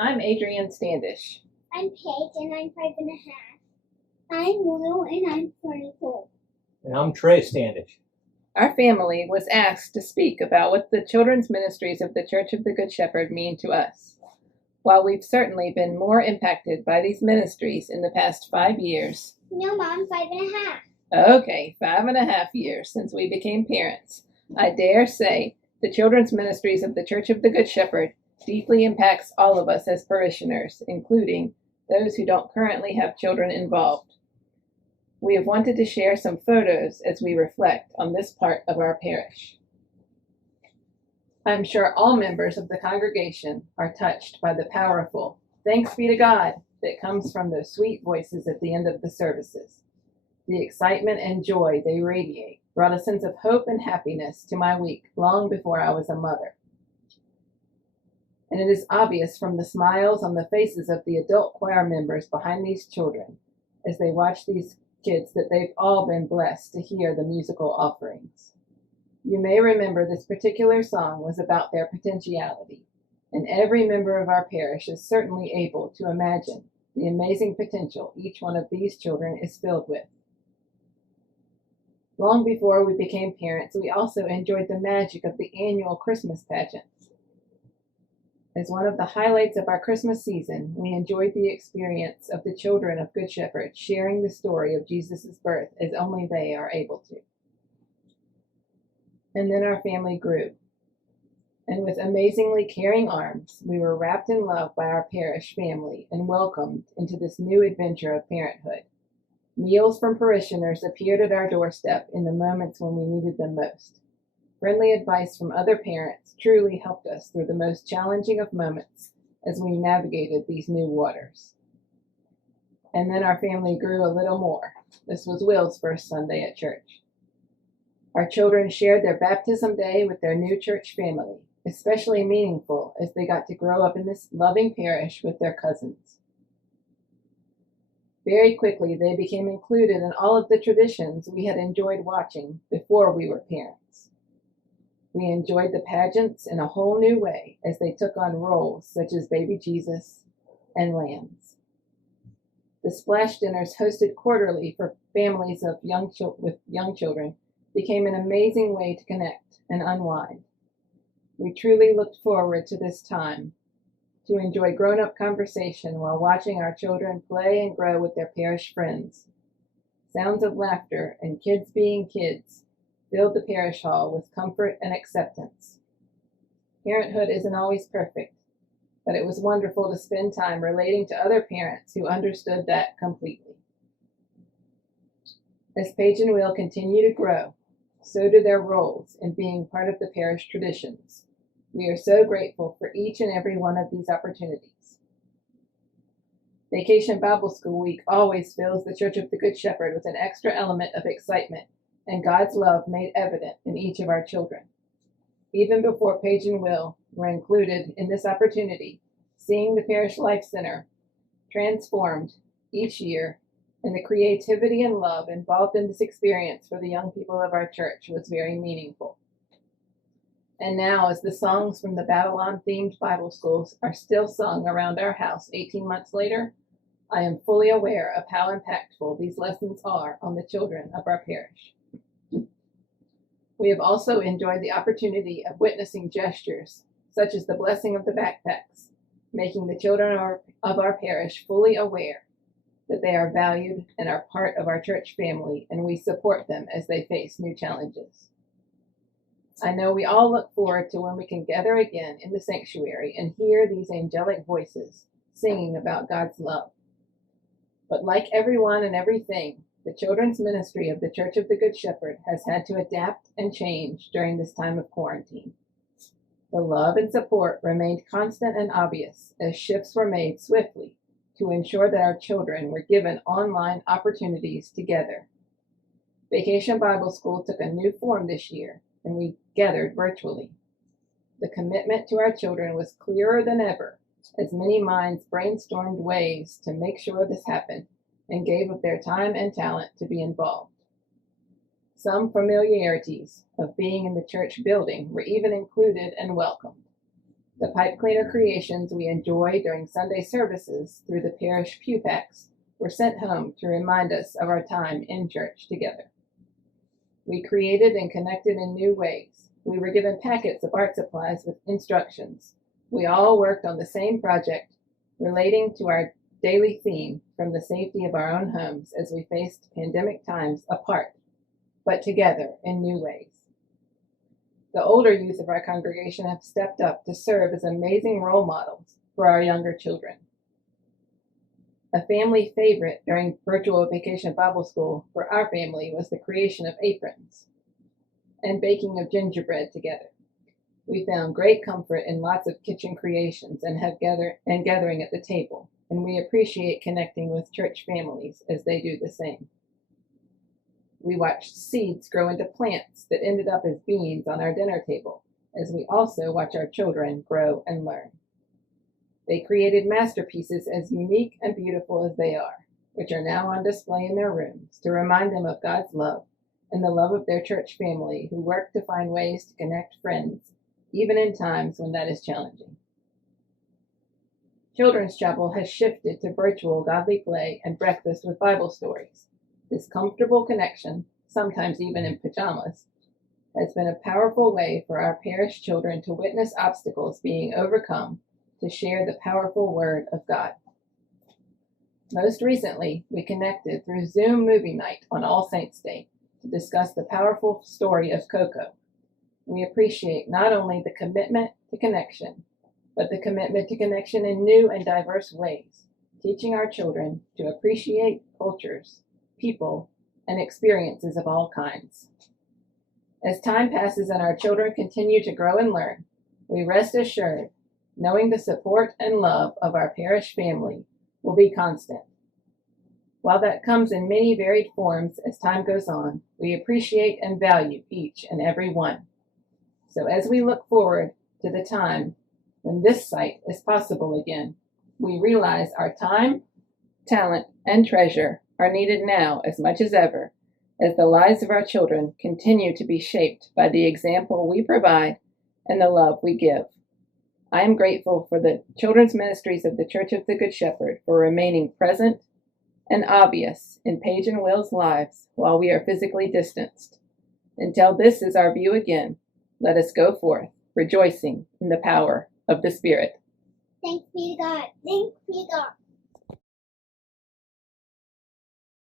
I'm Adrienne Standish. I'm Paige, and I'm 5.5. I'm Will, and I'm 24. And I'm Trey Standish. Our family was asked to speak about what the children's ministries of the Church of the Good Shepherd mean to us. While we've certainly been more impacted by these ministries in the past 5 years. No, Mom, 5.5. Okay, 5.5 years since we became parents, I dare say the children's ministries of the Church of the Good Shepherd deeply impacts all of us as parishioners, including those who don't currently have children involved. We have wanted to share some photos as we reflect on this part of our parish. I'm sure all members of the congregation are touched by the powerful "Thanks be to God" that comes from those sweet voices at the end of the services. The excitement and joy they radiate brought a sense of hope and happiness to my week long before I was a mother. And it is obvious from the smiles on the faces of the adult choir members behind these children as they watch these kids that they've all been blessed to hear the musical offerings. You may remember this particular song was about their potentiality, and every member of our parish is certainly able to imagine the amazing potential each one of these children is filled with. Long before we became parents, we also enjoyed the magic of the annual Christmas pageants. As one of the highlights of our Christmas season, we enjoyed the experience of the children of Good Shepherd sharing the story of Jesus' birth as only they are able to. And then our family grew. And with amazingly caring arms, we were wrapped in love by our parish family and welcomed into this new adventure of parenthood. Meals from parishioners appeared at our doorstep in the moments when we needed them most. Friendly advice from other parents truly helped us through the most challenging of moments as we navigated these new waters. And then our family grew a little more. This was Will's first Sunday at church. Our children shared their baptism day with their new church family, especially meaningful as they got to grow up in this loving parish with their cousins. Very quickly, they became included in all of the traditions we had enjoyed watching before we were parents. We enjoyed the pageants in a whole new way as they took on roles such as baby Jesus and lambs. The splash dinners hosted quarterly for families of with young children became an amazing way to connect and unwind. We truly looked forward to this time to enjoy grown-up conversation while watching our children play and grow with their parish friends. Sounds of laughter and kids being kids filled the parish hall with comfort and acceptance. Parenthood isn't always perfect, but it was wonderful to spend time relating to other parents who understood that completely. As Paige and Will continue to grow, so do their roles in being part of the parish traditions. We are so grateful for each and every one of these opportunities. Vacation Bible School Week always fills the Church of the Good Shepherd with an extra element of excitement and God's love made evident in each of our children. Even before Paige and Will were included in this opportunity, seeing the Parish Life Center transformed each year and the creativity and love involved in this experience for the young people of our church was very meaningful. And now, as the songs from the Babylon-themed Bible schools are still sung around our house 18 months later, I am fully aware of how impactful these lessons are on the children of our parish. We have also enjoyed the opportunity of witnessing gestures, such as the blessing of the backpacks, making the children of our parish fully aware that they are valued and are part of our church family, and we support them as they face new challenges. I know we all look forward to when we can gather again in the sanctuary and hear these angelic voices singing about God's love. But like everyone and everything, the children's ministry of the Church of the Good Shepherd has had to adapt and change during this time of quarantine. The love and support remained constant and obvious as shifts were made swiftly to ensure that our children were given online opportunities together. Vacation Bible School took a new form this year, and we gathered virtually. The commitment to our children was clearer than ever, as many minds brainstormed ways to make sure this happened and gave of their time and talent to be involved. Some familiarities of being in the church building were even included and welcomed. The pipe cleaner creations we enjoy during Sunday services through the parish pew packs were sent home to remind us of our time in church together. We created and connected in new ways. We were given packets of art supplies with instructions. We all worked on the same project relating to our daily theme from the safety of our own homes as we faced pandemic times apart, but together in new ways. The older youth of our congregation have stepped up to serve as amazing role models for our younger children. A family favorite during virtual vacation Bible school for our family was the creation of aprons and baking of gingerbread together. We found great comfort in lots of kitchen creations and gathering at the table, and we appreciate connecting with church families as they do the same. We watched seeds grow into plants that ended up as beans on our dinner table, as we also watch our children grow and learn. They created masterpieces as unique and beautiful as they are, which are now on display in their rooms to remind them of God's love and the love of their church family who work to find ways to connect friends, even in times when that is challenging. Children's Chapel has shifted to virtual godly play and breakfast with Bible stories. This comfortable connection, sometimes even in pajamas, has been a powerful way for our parish children to witness obstacles being overcome, to share the powerful word of God. Most recently, we connected through Zoom movie night on All Saints' Day to discuss the powerful story of Coco. We appreciate not only the commitment to connection, but the commitment to connection in new and diverse ways, teaching our children to appreciate cultures, people, and experiences of all kinds. As time passes and our children continue to grow and learn, we rest assured, knowing the support and love of our parish family will be constant. While that comes in many varied forms as time goes on, we appreciate and value each and every one. So as we look forward to the time when this sight is possible again, we realize our time, talent, and treasure are needed now as much as ever, as the lives of our children continue to be shaped by the example we provide and the love we give. I am grateful for the children's ministries of the Church of the Good Shepherd for remaining present and obvious in Paige and Will's lives while we are physically distanced. Until this is our view again, let us go forth, rejoicing in the power of the Spirit. Thanks be to God. Thanks be to God.